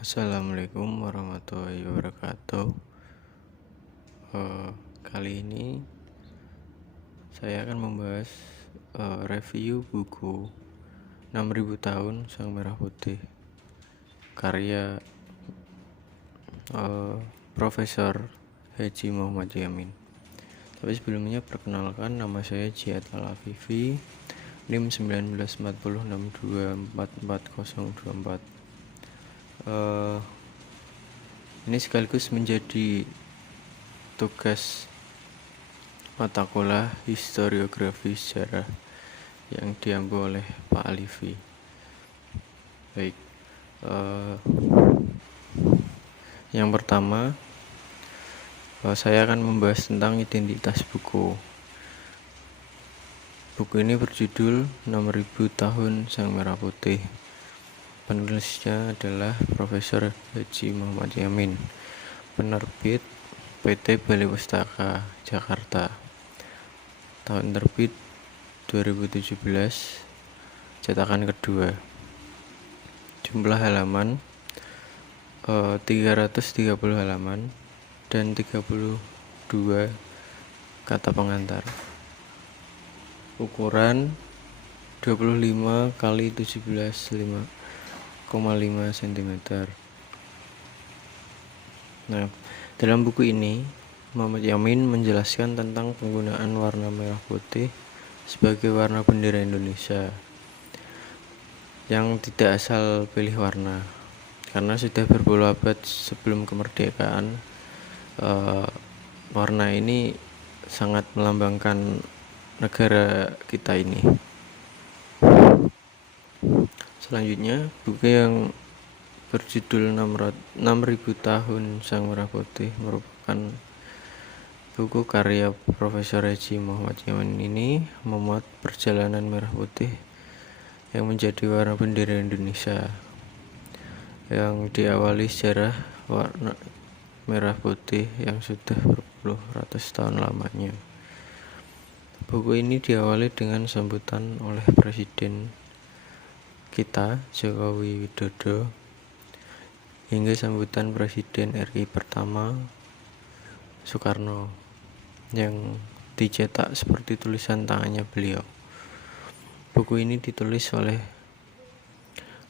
Assalamualaikum warahmatullahi wabarakatuh. Kali ini saya akan membahas review buku 6000 Tahun Sang Merah Putih karya Profesor Haji Muhammad Yamin. Tapi sebelumnya perkenalkan, nama saya Jihad Al-Afifi, NIM 194062444024. Ini sekaligus menjadi tugas mata kuliah historiografi sejarah yang diambil oleh Pak Alifi. Baik, yang pertama saya akan membahas tentang identitas buku. Buku ini berjudul 6000 Tahun Sang Merah Putih. Penulisnya adalah Profesor Haji Muhammad Yamin. Penerbit PT Balai Pustaka, Jakarta. Tahun terbit 2017, cetakan kedua. Jumlah halaman 330 halaman dan 32 kata pengantar. Ukuran 25 kali 17,5 cm. Nah, dalam buku ini Muhammad Yamin menjelaskan tentang penggunaan warna merah putih sebagai warna bendera Indonesia, yang tidak asal pilih warna, karena sudah berpuluh abad sebelum kemerdekaan. Warna ini sangat melambangkan negara kita ini. Selanjutnya, buku yang berjudul 6000 Tahun Sang Merah Putih merupakan buku karya Profesor Haji Muhammad Yamin. Ini memuat perjalanan merah putih yang menjadi warna bendera Indonesia, yang diawali sejarah warna merah putih yang sudah berpuluh ratus tahun lamanya. Buku ini diawali dengan sambutan oleh Presiden kita, Jokowi Widodo, hingga sambutan Presiden RI pertama, Soekarno, yang dicetak seperti tulisan tangannya beliau. Buku ini ditulis oleh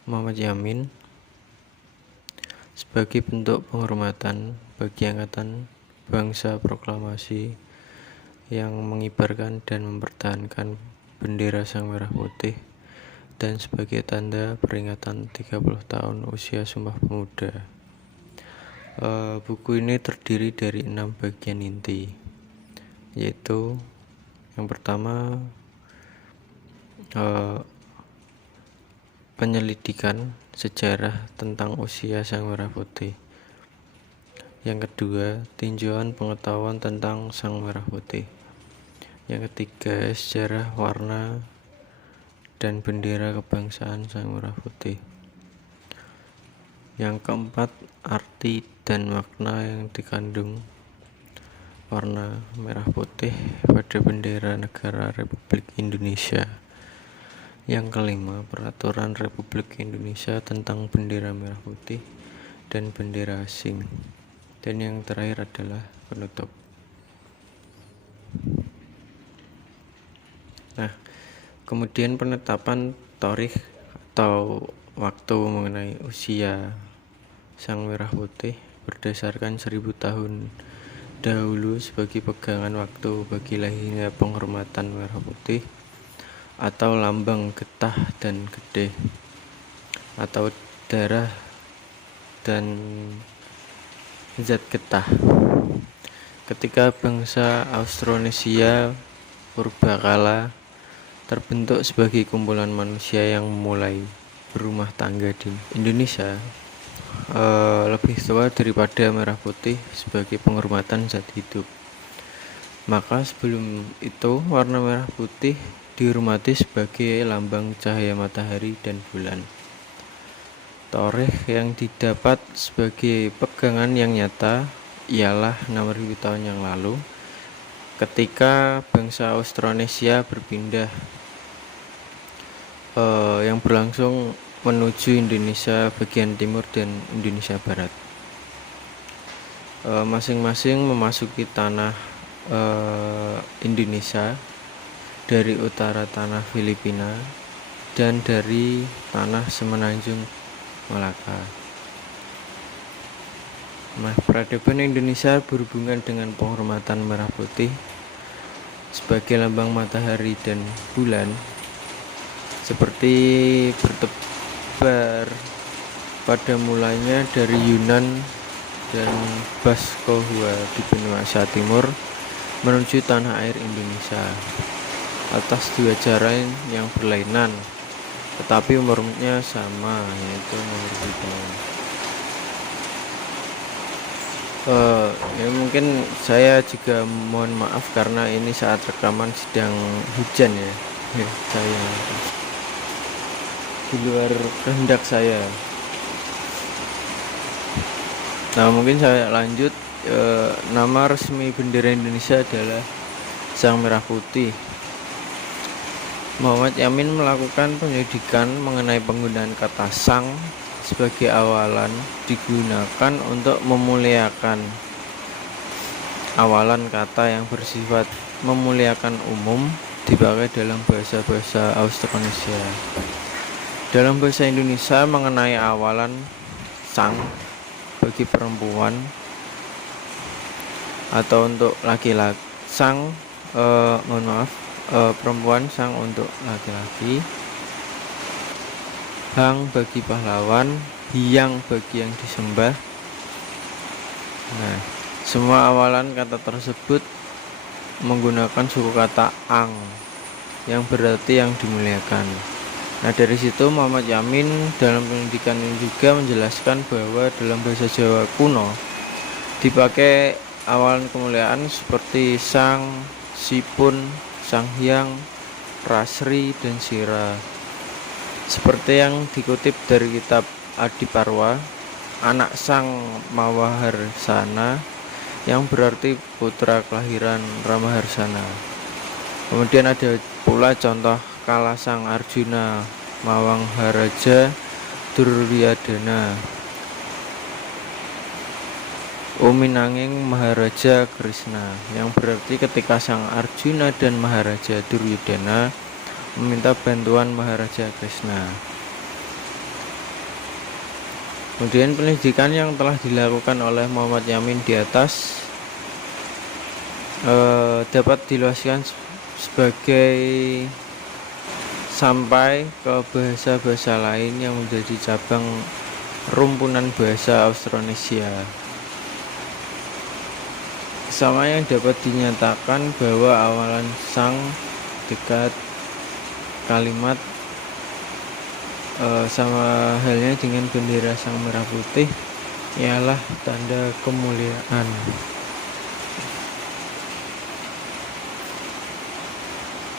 Muhammad Yamin sebagai bentuk penghormatan bagi Angkatan Bangsa Proklamasi yang mengibarkan dan mempertahankan bendera Sang Merah Putih, dan sebagai tanda peringatan 30 tahun usia Sumpah Pemuda. Buku ini terdiri dari 6 bagian inti, yaitu yang pertama penyelidikan sejarah tentang usia Sang Merah Putih. Yang kedua, tinjauan pengetahuan tentang Sang Merah Putih. Yang ketiga, sejarah warna dan bendera kebangsaan Sang Merah Putih. Yang keempat, arti dan makna yang dikandung warna merah putih pada bendera negara Republik Indonesia. Yang kelima, peraturan Republik Indonesia tentang bendera merah putih dan bendera asing. Dan yang terakhir adalah penutup. Nah, kemudian penetapan tarikh atau waktu mengenai usia Sang Merah Putih berdasarkan 1000 tahun dahulu sebagai pegangan waktu bagi lahirnya penghormatan merah putih atau lambang getah dan gedeh atau darah dan zat getah. Ketika bangsa Austronesia purbakala terbentuk sebagai kumpulan manusia yang mulai berumah tangga di Indonesia, lebih tua daripada merah putih sebagai penghormatan zat hidup. Maka sebelum itu warna merah putih dihormati sebagai lambang cahaya matahari dan bulan. Tarikh yang didapat sebagai pegangan yang nyata ialah 6000 tahun yang lalu, ketika bangsa Austronesia berpindah yang berlangsung menuju Indonesia bagian timur dan Indonesia Barat. Masing-masing memasuki tanah Indonesia dari utara tanah Filipina dan dari tanah Semenanjung Malaka. Nah, peradaban Indonesia berhubungan dengan penghormatan merah putih sebagai lambang matahari dan bulan, seperti bertebar pada mulanya dari Yunan dan Baskohua di benua Asia Timur menuju tanah air Indonesia atas dua jalan yang berlainan tetapi umurnya sama, yaitu nomor 3. Ya mungkin saya juga mohon maaf karena ini saat rekaman sedang hujan ya, saya di luar kehendak saya. Nah, mungkin saya lanjut. Nama resmi bendera Indonesia adalah Sang Merah Putih. Muhammad Yamin melakukan penyelidikan mengenai penggunaan kata sang sebagai awalan digunakan untuk memuliakan. Awalan kata yang bersifat memuliakan umum dipakai dalam bahasa-bahasa Austronesia. Dalam bahasa Indonesia mengenai awalan sang bagi perempuan atau untuk laki-laki, sang perempuan, sang untuk laki-laki, hang bagi pahlawan, hyang bagi yang disembah. Nah, semua awalan kata tersebut menggunakan suku kata ang yang berarti yang dimuliakan. Nah, dari situ Muhammad Yamin dalam pendidikan ini juga menjelaskan bahwa dalam bahasa Jawa kuno dipakai awalan kemuliaan seperti sang, sipun, sang hyang, rasri, dan sira. Seperti yang dikutip dari kitab Adiparwa, anak sang Mawaharsana, yang berarti putra kelahiran Ramaharsana. Kemudian ada pula contoh kala sang Arjuna Mawangharaja Duryodhana Uminanging Maharaja Krishna, yang berarti ketika sang Arjuna dan Maharaja Duryodhana meminta bantuan Maharaja Krishna. Kemudian pendidikan yang telah dilakukan oleh Muhammad Yamin di atas dapat diluaskan sebagai sampai ke bahasa-bahasa lain yang menjadi cabang rumpunan bahasa Austronesia. Sama yang dapat dinyatakan bahwa awalan sang dekat kalimat sama halnya dengan bendera sang merah putih ialah tanda kemuliaan.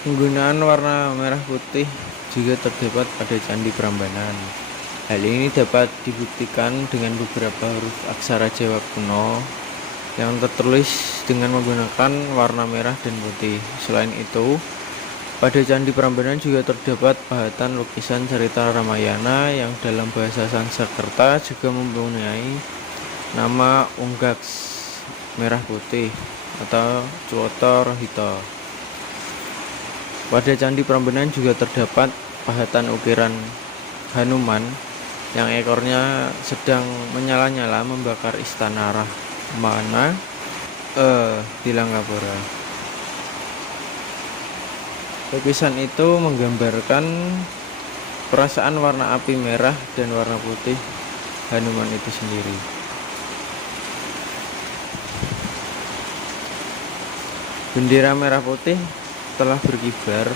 Penggunaan warna merah putih juga terdapat pada Candi Prambanan. Hal ini dapat dibuktikan dengan beberapa huruf aksara Jawa kuno yang tertulis dengan menggunakan warna merah dan putih. Selain itu, pada Candi Prambanan juga terdapat pahatan lukisan cerita Ramayana yang dalam bahasa Sanskerta juga mempunyai nama Unggaks merah putih atau Cuoto Rohito. Pada Candi Prambanan juga terdapat pahatan ukiran Hanuman yang ekornya sedang menyala-nyala membakar istana Rahwana di Langkapura. Lukisan itu menggambarkan perasaan warna api merah dan warna putih Hanuman itu sendiri. Bendera merah putih telah berkibar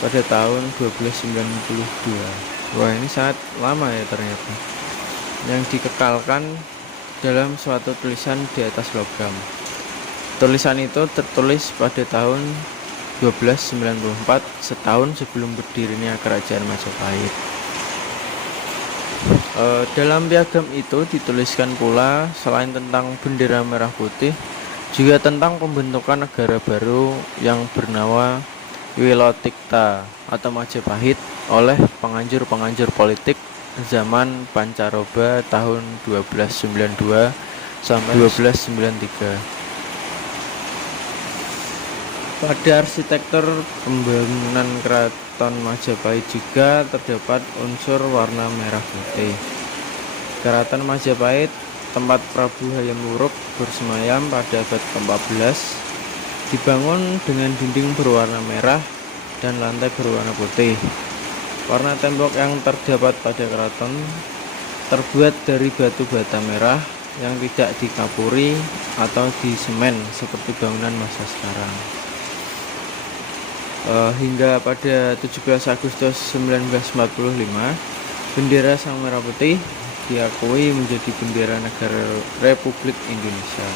pada tahun 1292. Wah, ini sangat lama ya ternyata. Yang dikekalkan dalam suatu tulisan di atas logam. Tulisan itu tertulis pada tahun 1294, setahun sebelum berdirinya Kerajaan Majapahit. Dalam piagam itu dituliskan pula selain tentang bendera merah putih, juga tentang pembentukan negara baru yang bernama Wilotikta atau Majapahit oleh penganjur-penganjur politik zaman Pancaroba tahun 1292 sampai 1293. Pada arsitektur pembangunan Keraton Majapahit juga terdapat unsur warna merah putih. Keraton Majapahit, tempat Prabu Hayam Wuruk bersemayam pada abad ke-14, dibangun dengan dinding berwarna merah dan lantai berwarna putih. Warna tembok yang terdapat pada keraton terbuat dari batu bata merah yang tidak dikapuri atau disemen seperti bangunan masa sekarang. Hingga pada 17 Agustus 1945, bendera Sang Merah Putih diakui menjadi bendera negara Republik Indonesia.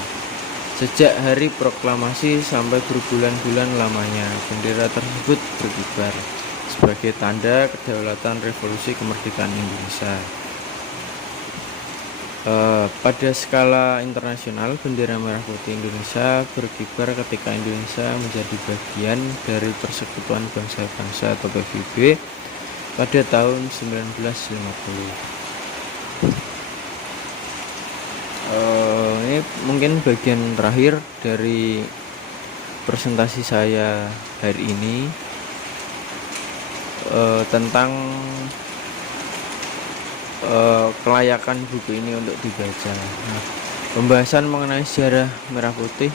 Sejak hari proklamasi sampai berbulan-bulan lamanya, bendera tersebut berkibar sebagai tanda kedaulatan Revolusi Kemerdekaan Indonesia. Pada skala internasional, bendera merah putih Indonesia berkibar ketika Indonesia menjadi bagian dari Persekutuan Bangsa-Bangsa atau PBB pada tahun 1950. Ini mungkin bagian terakhir dari presentasi saya hari ini tentang kelayakan buku ini untuk dibaca. Nah, pembahasan mengenai sejarah merah putih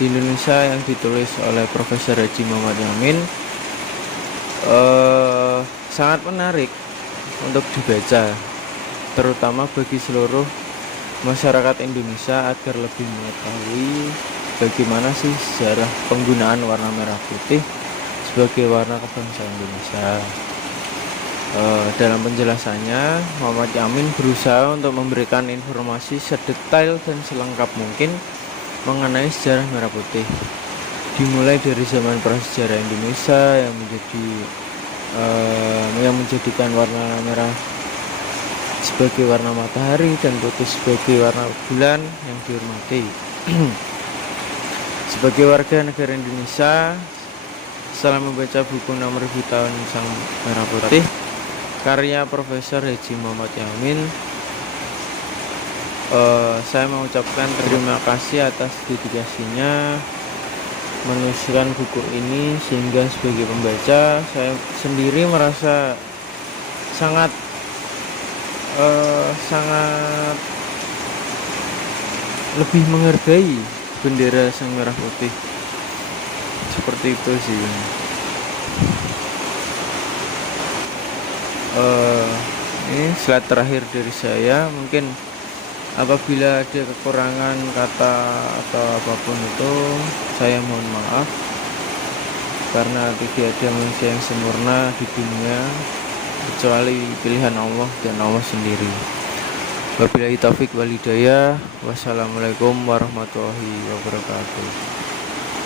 di Indonesia yang ditulis oleh Profesor Haji Muhammad Yamin sangat menarik untuk dibaca, terutama bagi seluruh masyarakat Indonesia agar lebih mengetahui bagaimana sih sejarah penggunaan warna merah putih sebagai warna kebangsaan Indonesia. Dalam penjelasannya, Muhammad Yamin berusaha untuk memberikan informasi sedetail dan selengkap mungkin mengenai sejarah merah putih, dimulai dari zaman prasejarah Indonesia yang menjadikan warna merah sebagai warna matahari dan putih sebagai warna bulan yang dihormati. Sebagai warga negara Indonesia, setelah membaca buku 6000 tahun Sang Merah Putih karya Profesor Haji Muhammad Yamin, saya mengucapkan terima kasih atas dedikasinya menuliskan buku ini, sehingga sebagai pembaca saya sendiri merasa sangat lebih menghargai bendera Sang Merah Putih. Seperti itu sih. Ini slide terakhir dari saya. Mungkin apabila ada kekurangan kata atau apapun itu, saya mohon maaf, karena tidak ada manusia yang sempurna di dunia kecuali pilihan Allah dan Allah sendiri. Wabillahi taufik wal hidayah. Wassalamualaikum warahmatullahi wabarakatuh.